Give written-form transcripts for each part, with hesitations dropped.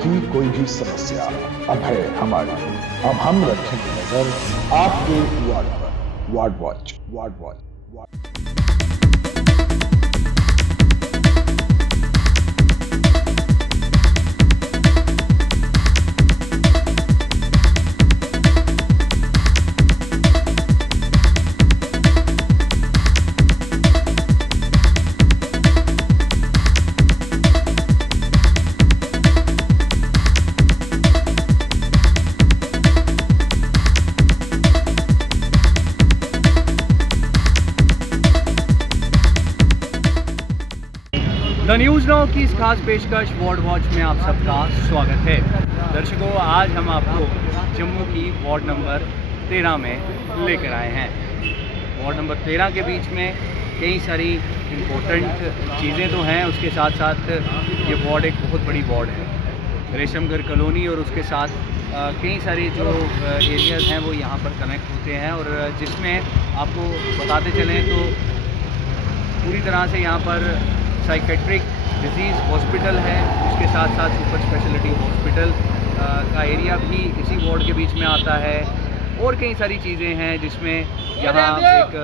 आपकी कोई भी समस्या अब है हमारी। अब हम रखेंगे नजर आपके वार्ड पर। Ward watch, ward watch, ward. The news now की इस खास पेशकश वार्ड वॉच में आप सबका स्वागत है। दर्शकों, आज हम आपको जम्मू की वार्ड नंबर 13 में लेकर आए हैं। वार्ड नंबर 13 के बीच में कई सारी इम्पोर्टेंट चीज़ें तो हैं, उसके साथ साथ ये वार्ड एक बहुत बड़ी वार्ड है। रेशमघर कॉलोनी और उसके साथ कई सारे जो एरियाज़ हैं वो यहाँ पर कनेक्ट होते हैं, और जिसमें आपको बताते चलें तो पूरी तरह से यहाँ पर साइकेट्रिक डिजीज़ हॉस्पिटल है, उसके साथ साथ सुपर स्पेशलिटी हॉस्पिटल का एरिया भी इसी वार्ड के बीच में आता है, और कई सारी चीज़ें हैं जिसमें यहाँ एक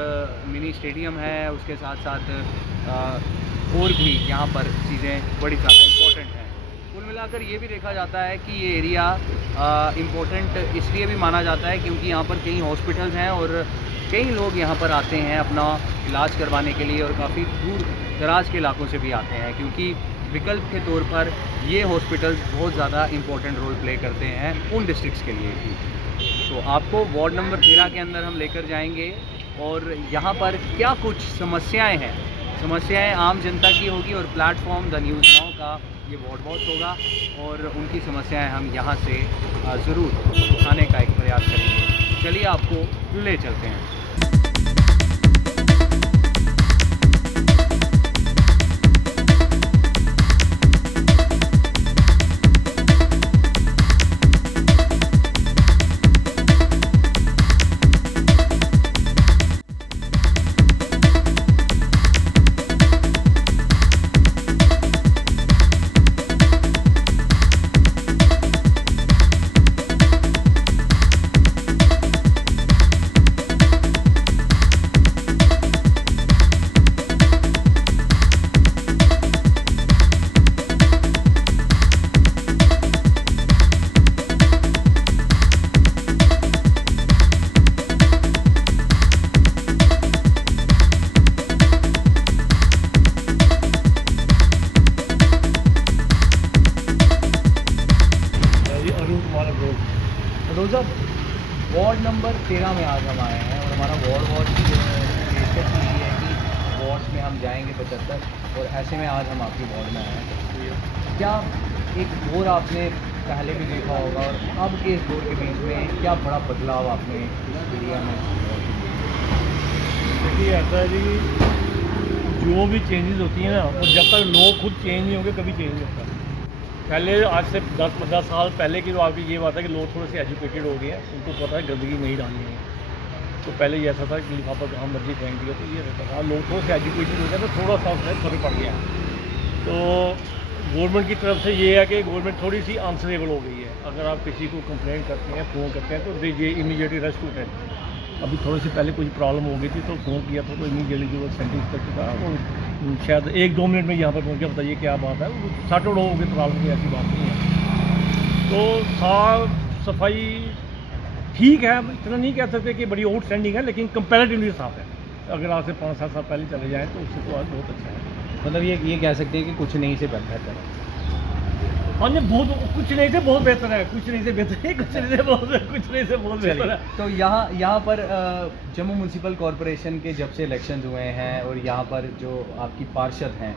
मिनी स्टेडियम है, उसके साथ साथ और भी यहाँ पर चीज़ें बड़ी ज़्यादा इम्पोर्टेंट हैं। कुल मिलाकर ये भी देखा जाता है कि ये एरिया इम्पोर्टेंट इसलिए भी माना जाता है क्योंकि यहाँ पर कई हॉस्पिटल्स हैं और कई लोग यहाँ पर आते हैं अपना इलाज करवाने के लिए, और काफ़ी दूर दराज के इलाकों से भी आते हैं, क्योंकि विकल्प के तौर पर ये हॉस्पिटल्स बहुत ज़्यादा इम्पोर्टेंट रोल प्ले करते हैं उन डिस्ट्रिक्ट्स के लिए भी। तो आपको वार्ड नंबर 13 के अंदर हम लेकर जाएंगे, और यहाँ पर क्या कुछ समस्याएं हैं, समस्याएं आम जनता की होगी, और प्लेटफॉर्म द न्यूज़ नाउ का ये वार्ड वॉच होगा, और उनकी समस्याएं हम यहाँ से ज़रूर उठाने का एक प्रयास करेंगे। चलिए आपको ले चलते हैं। रोज़ा वार्ड नंबर 13 में आज हम आए हैं, और हमारा वार्ड वॉच पेशकश यही है कि वार्ड्स में हम जाएंगे 75, और ऐसे में आज हम आपके वार्ड में आए हैं। क्या एक दौर आपने पहले भी देखा होगा, और अब के इस दौर के बीच में क्या बड़ा बदलाव आपने इस एरिया में? देखिए, ऐसा है जी, जो भी चेंजेस होती हैं ना, वो जब तक लोग खुद चेंज नहीं होंगे कभी चेंज नहीं होता। पहले आज से 10-15 साल पहले की तो आपकी ये बात है कि लोग थोड़े से एजुकेटेड हो गए हैं, उनको पता है गंदगी नहीं डालनी है। तो पहले ये ऐसा था कि लिफाफा कहाँ मर्जी फेंक दिया, तो ये रहता था। लोग थोड़े से एजुकेटेड हो गए तो थोड़ा सा उसमें फर्क पड़ गया। तो गवर्नमेंट की तरफ से ये है कि गवर्नमेंट थोड़ी सी आंसरेबल हो गई है। अगर आप किसी को कंप्लेंट करते हैं, फ़ोन करते हैं, तो दीजिए इमीडिएटली रेस्ट टू टेंट। अभी थोड़ी सी पहले कुछ प्रॉब्लम हो गई थी तो फ़ोन किया था, तो इमीडिएटली जो सेंटर इंस्पेक्टर था वो शायद 1-2 मिनट में यहाँ पर पहुँच के बताइए क्या बात है, वो सॉर्ट आउट हो गई प्रॉब्लम, कोई ऐसी बात नहीं है। तो साफ सफाई ठीक है, इतना नहीं कह सकते कि बड़ी आउटस्टैंडिंग है, लेकिन कंपैरेटिवली साफ़ है। अगर आज से 5-7 साल पहले चले जाएँ तो उससे तो आज बहुत अच्छा है। मतलब ये कह सकते हैं कि कुछ नहीं से बेहतर है। हाँ जी, बहुत कुछ नहीं से बहुत बेहतर है, कुछ नहीं से बेहतर है, कुछ नहीं से बहुत बेहतर है। तो यहाँ पर जम्मू म्यूनसिपल कॉरपोरेशन के जब से इलेक्शन हुए हैं, और यहाँ पर जो आपकी पार्षद हैं,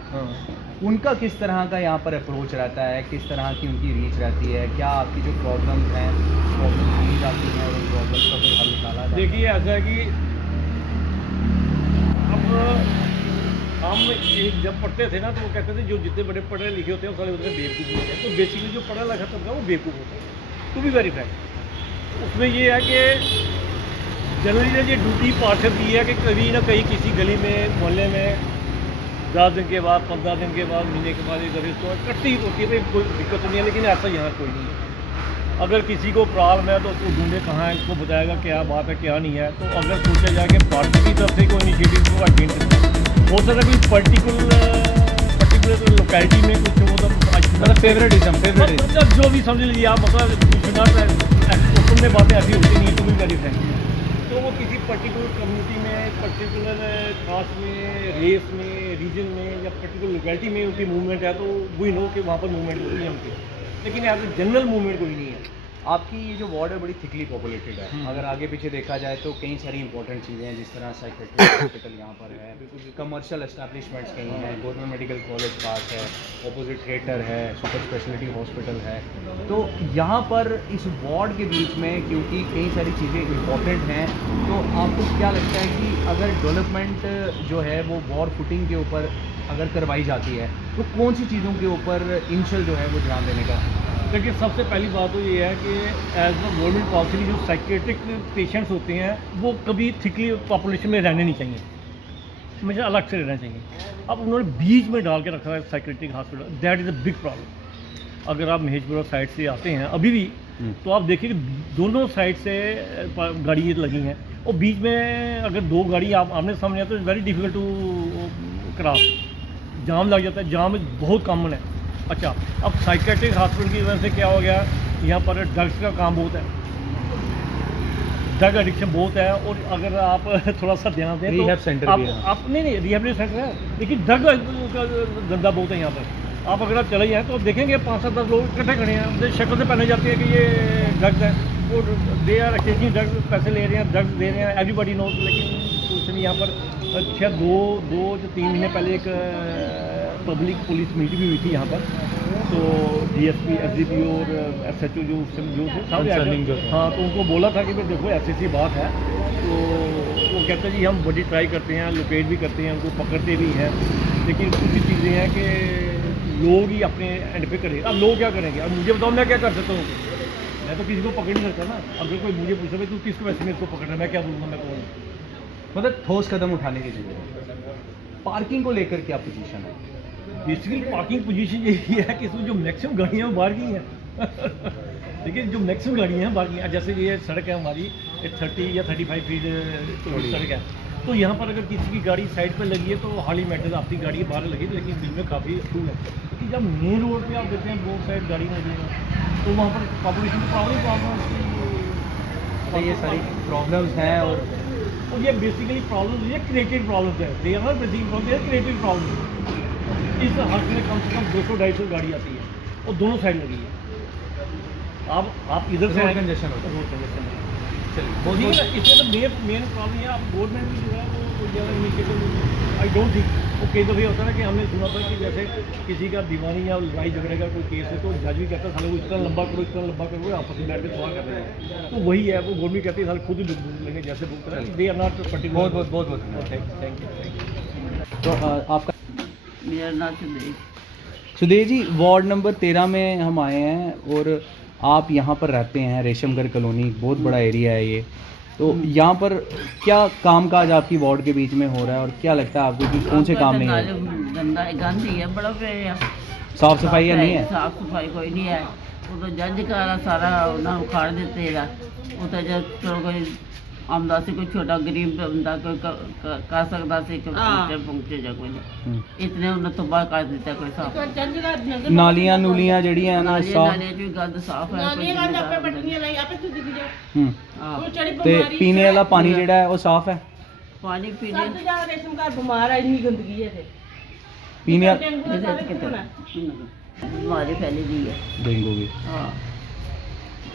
उनका किस तरह का यहाँ पर अप्रोच रहता है, किस तरह की उनकी रीच रहती है? क्या आपकी जो प्रॉब्लम्स हैं प्रॉब्लम सुनी जाती हैं, और उन प्रॉब्लम्स का कोई हल निकाला जाता है? देखिए, ऐसा है कि अब हम जब पढ़ते थे ना, तो वो कहते थे जो जितने बड़े पढ़े लिखे होते हैं सारे उतने बेवकूफ़ होते हैं। तो बेसिकली जो पढ़ा लिखा तबका वो बेवकूफ़ होता है, टू बी वेरी फ्रैंक। उसमें ये है कि जनरली ने ये ड्यूटी पार्षद दी है कि कहीं ना कहीं किसी गली में मोहल्ले में 10 दिन के बाद, 15 दिन के बाद, महीने के बाद एक दफ़े तो इकट्ठी होती है भाई, कोई दिक्कत नहीं है, लेकिन ऐसा यहाँ कोई नहीं है। अगर किसी को प्रॉब्लम है तो उसको ढूंढे कहाँ है, उसको बताएगा क्या बात है क्या नहीं है। तो अगर सोचा जाए कि पार्टी की तरफ से कोई इनिशिएटिव को अटेंड करना हो सकता है, कोई पर्टिकुलर लोकेलिटी में कुछ हो तो फेवरेटिज्म जो भी समझ लीजिए आप, मतलब ओपन में बातें ऐसी होती नहीं है, तो भी वेरी फ्रेंक। तो वो किसी पर्टिकुलर कम्युनिटी में, पर्टिकुलर कास्ट में, रेस में, रीजन में या पर्टिकुलर लोकेलिटी में उनकी मूवमेंट है, तो वही नो कि वहाँ पर मूवमेंट होती है उनकी, लेकिन एज ए जनरल मूवमेंट कोई नहीं है। आपकी ये जो वार्ड है बड़ी थिकली पॉपुलेटेड है। अगर आगे पीछे देखा जाए तो कई सारी इंपॉर्टेंट चीज़ें हैं, जिस तरह साइकेट्रिक हॉस्पिटल यहाँ पर है, बिल्कुल कमर्शियल एस्टैब्लिशमेंट्स कहीं हैं, गवर्नमेंट मेडिकल कॉलेज पास है, ऑपोजिट थिएटर है, सुपर स्पेशलिटी हॉस्पिटल है। तो यहाँ पर इस वार्ड के बीच में क्योंकि कई सारी चीज़ें इंपॉर्टेंट हैं, तो आपको क्या लगता है कि अगर डेवलपमेंट जो है वो वॉर फुटिंग के ऊपर अगर करवाई जाती है तो कौन सी चीज़ों के ऊपर इनिशियल जो है वो ध्यान देने का? देखिए, सबसे पहली बात तो ये है कि एज अ गवर्नमेंट पॉलिसी जो साइकेट्रिक पेशेंट्स होते हैं वो कभी थिकली पॉपुलेशन में रहने नहीं चाहिए, हमेशा अलग से रहना चाहिए। अब उन्होंने बीच में डाल के रखा है psychiatric hospital, that is a big problem. अगर आप महेशपुरा साइड से आते हैं अभी भी तो आप देखिए कि दोनों साइड से गाड़ी लगी हैं और बीच में अगर दो गाड़ी आप आमने सामने आते तो वेरी डिफिकल्ट टू क्रॉस, जाम लग जाता है, जाम बहुत कॉमन है। अच्छा, अब साइकेट्रिक हॉस्पिटल की वजह से क्या हो गया, यहाँ पर ड्रग्स का काम बहुत है, ड्रग एडिक्शन बहुत है। और अगर आप थोड़ा सा ध्यान दें रिहैब तो सेंटर आप, भी है। आप नहीं रिहैबिलिटेशन सेंटर है, लेकिन ड्रग का धंधा बहुत है यहाँ पर। आप अगर आप चले जाएँ तो आप देखेंगे 5-7-10 लोग इकट्ठे खड़े हैं, उनसे शक्ल से पहले जाती है कि ये ड्रग्स है, वो दे आर एक्सचेंजिंग ड्रग्स, पैसे ले रहे हैं, ड्रग्स दे रहे हैं, एवरीबडी नोज। लेकिन कुछ नहीं, यहाँ पर शायद 2-3 महीने पहले एक पब्लिक पुलिस मीटिंग भी हुई थी यहाँ पर, तो डीएसपी, एसडीपीओ और एसएचओ जो थे सामने आए, हाँ, तो उनको बोला था कि भाई देखो ऐसी बात है। तो वो कहते हैं जी हम बड़ी ट्राई करते हैं, लोकेट भी करते हैं, उनको पकड़ते भी हैं, लेकिन कुछ चीज़ें हैं कि लोग ही अपने एंड पे करेंगे। अब लोग क्या करेंगे? अब मुझे बताओ मैं क्या कर सकता हूँ? मैं तो किसी को पकड़ नहीं सकता ना। अगर कोई मुझे पूछे भाई तू किसको वैसे मेरे को पकड़ रहा है, मैं क्या बोलूँगा, मैं कौन? मतलब ठोस कदम उठाने की जरूरत है। पार्किंग को लेकर क्या पोजीशन है? बेसिकली पार्किंग पोजीशन यही है कि इसमें जो मैक्सिमम गाड़ियाँ हैं वो बाहर की हैं लेकिन जो मैक्सिमम गाड़ियाँ हैं बाहर की हैं, जैसे ये सड़क है हमारी 30 या 35 फीट चौड़ी सड़क है, तो यहाँ पर अगर किसी की गाड़ी साइड पर लगी है तो हाल ही मैटर आपकी गाड़ी बाहर लगी, लेकिन दिन में काफ़ी अप्रूव है। क्योंकि जब मेन रोड पे आप देखते हैं बोथ साइड गाड़ी लगी है तो वहाँ पर पॉपुलेशन तो ये सारी प्रॉब्लम्स हैं और ये बेसिकली प्रॉब्लम, ये क्रिएटेड प्रॉब्लम्स है, they are not basic problem, ये क्रिएटेड प्रॉब्लम। इस हाथ में कम से कम 200-250 गाड़ी आती है और दोनों साइड लगी है। आप इधर से कंजेशन होता है, रोड कंजेशन है। चलिए इसमें तो मेन प्रॉब्लम है, आप गवर्नमेंट भी जो है वो ज़्यादा इनिशिएटिव आई डोंट थिंक। वो कई दफ़े होता है ना कि हमने सुना था कि जैसे किसी का दीवानी या लड़ाई झगड़े का कोई केस है तो जज भी कहता है साले को इतना लंबा करो, इतना लंबा करो, आपस में बैठ के सवाल करते हैं। तो वही है, वो गवर्नमेंट कहती है साले खुद ही बुक लेंगे जैसे बुक करें, दे आर नॉट पर्टिकुलर। बहुत थैंक यू। तो आपका मेरा नाम सुदेश। सुदेश जी, वार्ड नंबर 13 में हम आए हैं और आप यहाँ पर रहते हैं, रेशमगढ़ कॉलोनी, बहुत बड़ा एरिया है ये। तो यहाँ पर क्या कामकाज आपकी वार्ड के बीच में हो रहा है और क्या लगता है आपको कि कौन से काम नहीं है? गंदा गंद ही है बड़ा पे, साफ सफाई या नहीं है? साफ सफाई कोई नहीं है। वो तो जज का सारा ना उखाड़ देते हैं, वो तो जब चलो कोई आमदा से कोई छोटा गरीब बंदा कोई कर सकता से पहुँचे जा कोई इतने उन्हें तो बाहर कर देता कोई साफ। नालियाँ नूलियाँ जड़ी हैं ना साफ, भी गंद साफ है। ते पीने वाला पानी जेड़ा है वो साफ है? पानी पीने बीमार है, इतनी गंदगी है पीने बीमारी फैली दी है, डेंगू भी। हाँ।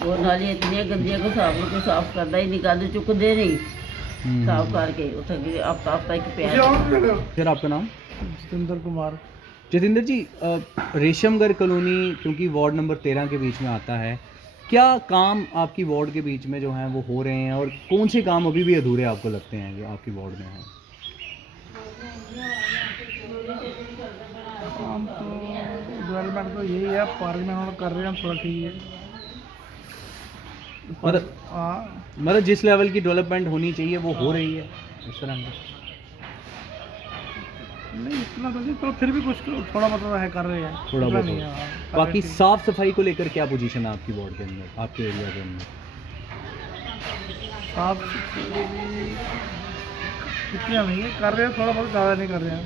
और नाली इतनी गंदियां को साफ करता ही नहीं, गंद चुकते नहीं साफ करके उसे हफ्ता एक प्यार। फिर आपका नाम? जितेंद्र कुमार। जितेंद्र जी, रेशमगढ़ कॉलोनी क्योंकि वार्ड नंबर 13 के बीच में आता है, क्या काम आपकी वार्ड के बीच में जो हैं वो हो रहे हैं और कौन से काम अभी भी अधूरे आपको लगते हैं जो आपकी वार्ड में हैं? काम तो डेवलपमेंट तो यही है, पार्क में हम लोग कर रहे हैं, थोड़ा ठीक है। मतलब जिस लेवल की डेवलपमेंट होनी चाहिए वो हो रही है इस तरह की? नहीं इतना तो नहीं, तो फिर भी कुछ थोड़ा बहुत है, कर रहे हैं, थोड़ा इतना बहुत नहीं हो। है, हाँ, कर बाकी रहे हैं। साफ सफाई को लेकर क्या पोजीशन है आपकी वार्ड के अंदर, आपके एरिया के अंदर? साफ इतना नहीं है, कर रहे हैं थोड़ा बहुत, ज़्यादा नहीं कर रहे हैं।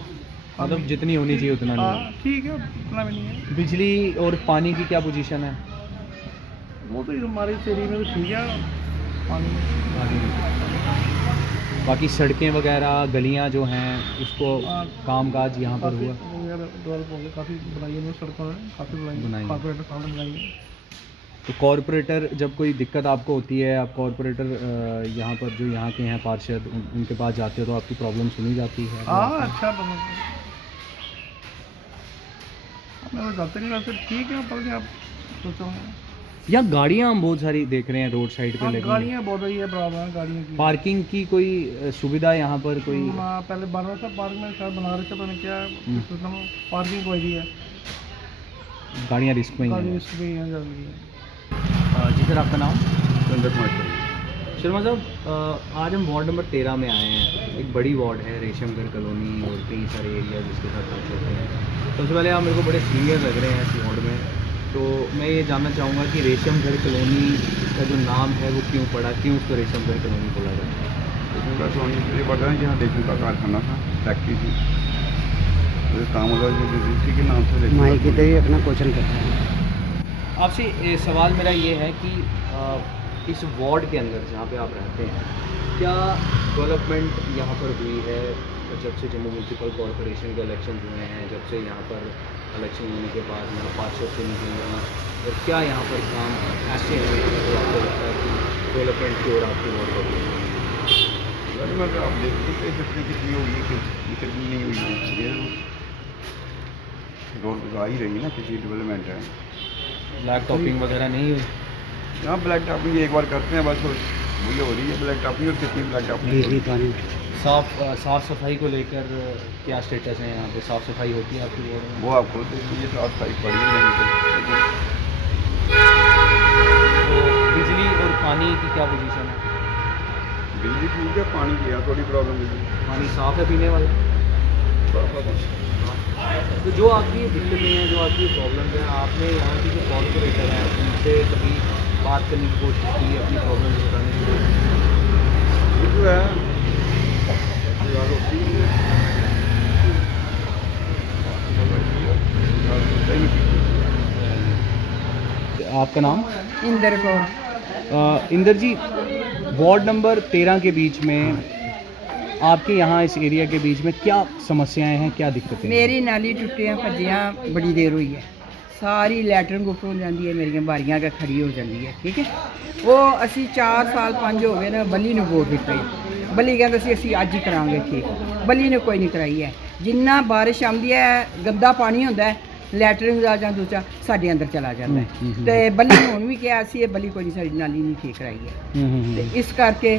मतलब जितनी होनी चाहिए उतना नहीं हाँ ठीक है, इतना भी नहीं है। है। बिजली और पानी की क्या पोजीशन है? वो तो हमारे इस एरिया में तो ठीक है पानी। बाकी सड़कें वगैरह गलियां जो हैं उसको हाँ, कामकाज यहाँ पर हुआ? डेवलप हो गया, काफ़ी बनाई है सड़कों में, काफ़ी बनाई बनाई है। कॉर्पोरेटर साहब ने बनाई है। तो कॉरपोरेटर जब कोई दिक्कत आपको होती है, आप कॉरपोरेटर यहाँ पर जो यहाँ के हैं पार्षद उनके पास जाते हो तो आपकी प्रॉब्लम सुनी जाती है? हाँ अच्छा बना, मैं तो जाते नहीं, वैसे ठीक है, पर आप सोचो यहाँ गाड़ियाँ हम बहुत सारी देख रहे हैं रोड साइड पे लगी हैं। गाड़ियाँ बहुत ही है, प्रॉब्लम है गाड़ियों की। पार्किंग की कोई सुविधा यहाँ पर कोई? पहले बनारसा पार्क में शायद बना रहे थे, पता नहीं क्या पार्किंग कोई भी है, गाड़ियाँ रिस्क में ही गाड़ी हैं। इसमें ही है ज़रूरी है। जी सर, आपका नाम? चंद्र कुमार शर्मा। शर्मा साहब, आज हम वार्ड नंबर 13 में आए हैं। एक बड़ी वार्ड है, रेशमगढ़ कॉलोनी और कई सारे एरिया जिसके साथ टच होते हैं। सबसे पहले आप मेरे को बड़े सीनियर लग रहे हैं इस वार्ड में, तो मैं ये जानना चाहूँगा कि रेशमगढ़ कॉलोनी का जो नाम है वो क्यों पड़ा, क्यों उसको रेशमगढ़ कॉलोनी बोला जाता है? रेशम का ये पड़ रहा है, यहाँ रेशम का कारखाना था, फैक्ट्री थी, तो काम होगा इसी के नाम से माइक इधर ही अपना क्वेश्चन करते हैं। आपसे सवाल मेरा ये है कि इस वार्ड के अंदर जहाँ पे आप रहते हैं, क्या डेवलपमेंट यहाँ पर हुई है जब से जम्मू म्यूनसिपल कॉरपोरेशन के इलेक्शन हुए हैं, जब से यहाँ पर इलेक्शन होने के बाद यहाँ पार्षद चुनी गई हैं, और क्या यहाँ पर काम ऐसे हैं जो आपको लगता है कि डेवलपमेंट की ओर आपकी वोट होगी? मतलब आप देख सकते हैं कितनी होगी, कितनी नहीं हुई है, ये रोड आ ही रही है ना, किसी डेवलपमेंट है। ब्लैक टॉपिंग वगैरह नहीं हुई? यहाँ ब्लैक टॉपिंग एक बार करते हैं बस, वही हो रही है ब्लैक टॉपिंग, और कितनी ब्लैक टॉपिंग बिजली पानी साफ सफाई को लेकर क्या स्टेटस है यहाँ पे? साफ सफाई होती है आपकी वार्ड में? वो आप खुद देख लीजिए, साफ सफाई पड़ी है नहीं तो। बिजली और पानी की क्या पोजीशन है? बिजली ठीक है, पानी की यहाँ थोड़ी प्रॉब्लम है। पानी साफ है पीने वाला? तो जो आपकी दिक्कतें हैं, जो आपकी प्रॉब्लम्स हैं, आपने यहाँ की जो कॉर्पोरेटर हैं उनसे कभी बात करने की कोशिश की, अपनी प्रॉब्लम्स बताने की कोशिश की? ये जो है यार होती है, आपका नाम? इंदर कौर। इंदर जी, वार्ड नंबर 13 के बीच में आपके यहाँ इस एरिया के बीच में क्या समस्याएं हैं, क्या दिक्कतें हैं? मेरी नाली टुटियां भजियां बड़ी देर हुई है, सारी लैटरिन गुफ्ट हो जाती है, मेरिया बारियां के खड़ी हो जाती है, ठीक है। वो असी 4 साल 5 हो गए ना बली ने वोट दिता, बली कहते सी असी अज ही करांगे ठीक, बली ने कोई नहीं कराई है। जिन्ना बारिश आती है गंदा पानी होता है, लैटरिन का ਜਾਂ ਦੂਜਾ ਸਾਡੇ ਅੰਦਰ ਚਲਾ ਜਾਂਦਾ ਹੈ, ਤੇ ਬਲੀ ਹੁਣ ਵੀ ਕਿਹਾ ਸੀ ਇਹ ਬਲੀ ਕੋਈ ਨਹੀਂ, ਸਾਡੀ ਨਾਲੀ ਨਹੀਂ ਠੀਕ ਕਰਾਈ ਹੈ, ਤੇ ਇਸ ਕਰਕੇ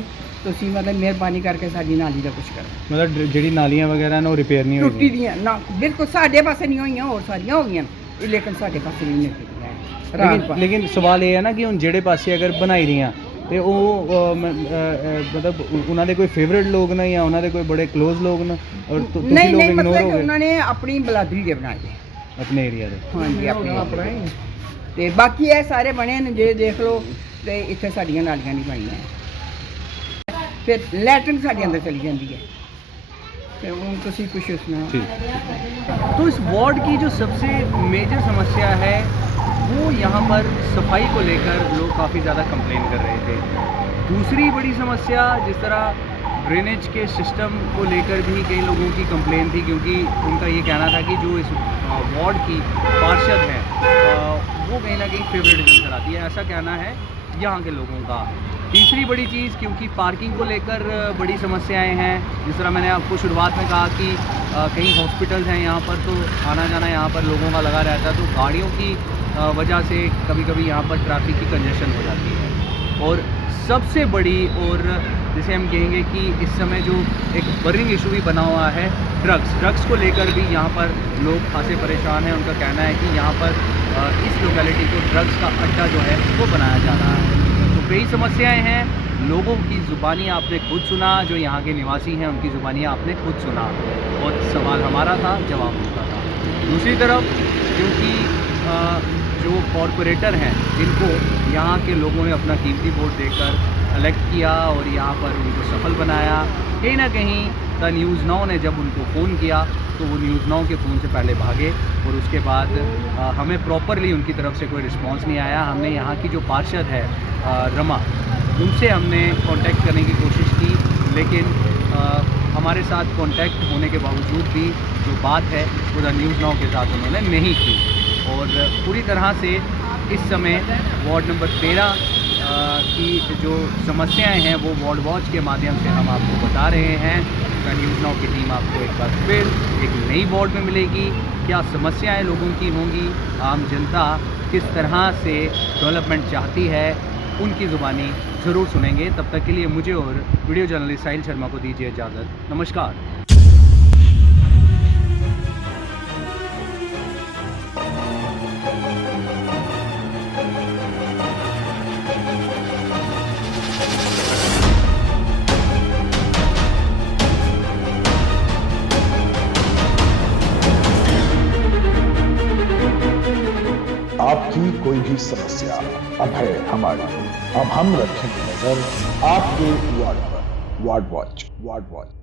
ਤੁਸੀਂ ਮਤਲਬ ਮਿਹਰਬਾਨੀ ਕਰਕੇ ਸਾਡੀ ਨਾਲੀ ਦਾ ਕੁਝ ਕਰੋ। मतलब ਜਿਹੜੀ ਨਾਲੀਆਂ ਵਗੈਰਾ ਨੇ ਉਹ ਰਿਪੇਅਰ ਨਹੀਂ ਹੋਈ? ਟੁੱਟੀ ਦੀਆਂ ਨਾ, ਬਿਲਕੁਲ ਸਾਡੇ ਪਾਸੇ ਨਹੀਂ ਹੋਈਆਂ, ਹੋਰ ਸਾਰੀਆਂ ਹੋ ਗਈਆਂ, ਲੇਕਿਨ ਸਾਡੇ ਪਾਸੇ ਨਹੀਂ ਹੋਈਆਂ। ਲੇਕਿਨ ਸਵਾਲ ਇਹ ਹੈ ਨਾ ਕਿ ਹੁਣ ਜਿਹੜੇ ਪਾਸੇ ਅਗਰ ਬਣਾਈ ਰਹੀਆਂ ਤੇ ਉਹ ਮਤਲਬ ਉਹਨਾਂ ਦੇ ਕੋਈ ਫੇਵਰਿਟ ਲੋਕ ਨੇ ਜਾਂ ਉਹਨਾਂ ਦੇ ਕੋਈ ਬੜੇ ক্লোਜ਼ ਲੋਕ ਨੇ, ਔਰ ਤੁਸੀਂ ਨਹੀਂ ਲੋਕ ਨਹੀਂ, ਇਗਨੋਰ ਮਤਲਬ ਹੋ ਕਿ ਗਏ ਉਹਨਾਂ ਨੇ ਆਪਣੀ ਬਲਾਦਰੀ ਦੇ ਬਣਾਏ ਨੇ। ਆਪਣੇ ਏਰੀਆ ਦੇ? ਹਾਂਜੀ ਆਪਣੇ ਤੇ ਬਾਕੀ ਇਹ ਸਾਰੇ ਬਣੇ ਨੇ, ਜੇ ਦੇਖ ਲਓ ਤੇ ਇੱਥੇ ਸਾਡੀਆਂ ਨਾਲੀਆਂ ਨਹੀਂ ਬਣੀਆਂ, ਫਿਰ ਲੈਟਰਿਨ ਸਾਡੇ ਅੰਦਰ ਚਲੀ ਜਾਂਦੀ ਹੈ, ਤੇ ਹੁਣ ਤੁਸੀਂ ਕੁਛ ਸੁਣਾਓ। ठीक। तो इस वार्ड की जो सबसे मेजर समस्या है वो यहाँ पर सफाई को लेकर लोग काफ़ी ज़्यादा कंप्लेन कर रहे थे। दूसरी बड़ी समस्या जिस तरह ड्रेनेज के सिस्टम को लेकर भी कई लोगों की कंप्लेन थी, क्योंकि उनका ये कहना था कि जो इस वार्ड की पार्षद है वो कहीं ना कहीं फेवरेटिज्म कराती है, ऐसा कहना है यहाँ के लोगों का। तीसरी बड़ी चीज़, क्योंकि पार्किंग को लेकर बड़ी समस्याएं हैं, जिस तरह मैंने आपको शुरुआत में कहा कि कई हॉस्पिटल्स हैं यहाँ पर, तो आना जाना यहाँ पर लोगों का लगा रहता है, तो गाड़ियों की वजह से कभी कभी यहाँ पर ट्रैफिक की कंजेशन हो जाती है। और सबसे बड़ी, और जिसे हम कहेंगे कि इस समय जो एक बर्निंग इशू भी बना हुआ है, ड्रग्स को लेकर भी यहाँ पर लोग खासे परेशान हैं। उनका कहना है कि यहाँ पर इस लोकेलिटी को ड्रग्स का अड्डा जो है वो बनाया जा रहा है। तो कई समस्याएं हैं, लोगों की ज़ुबानी आपने खुद सुना, जो यहाँ के निवासी हैं उनकी ज़ुबानी आपने खुद सुना। और सवाल हमारा था, जवाब उनका था। दूसरी तरफ क्योंकि जो कॉरपोरेटर हैं जिनको यहाँ के लोगों ने अपना कीमती वोट देकर इलेक्ट किया और यहाँ पर उनको सफल बनाया, कहीं ना कहीं द न्यूज़ नाउ ने जब उनको फ़ोन किया तो वो न्यूज़ नाउ के फ़ोन से पहले भागे और उसके बाद हमें प्रॉपरली उनकी तरफ से कोई रिस्पांस नहीं आया। हमने यहाँ की जो पार्षद है रमा, उनसे हमने कांटेक्ट करने की कोशिश की, लेकिन हमारे साथ कांटेक्ट होने के बावजूद भी जो बात है वो द न्यूज़ नाउ के साथ उन्होंने नहीं की। और पूरी तरह से इस समय वार्ड नंबर 13 की जो समस्याएं हैं वो वार्ड वॉच के माध्यम से हम आपको बता रहे हैं। द न्यूज़ नाउ की टीम आपको एक बार फिर एक नई वार्ड में मिलेगी। क्या समस्याएं लोगों की होंगी, आम जनता किस तरह से डेवलपमेंट चाहती है, उनकी ज़ुबानी ज़रूर सुनेंगे। तब तक के लिए मुझे और वीडियो जर्नलिस्ट साहिल शर्मा को दीजिए इजाज़त। नमस्कार। आपकी कोई भी समस्या अब है हमारी, अब हम रखेंगे नजर आपके वार्ड पर। Ward watch.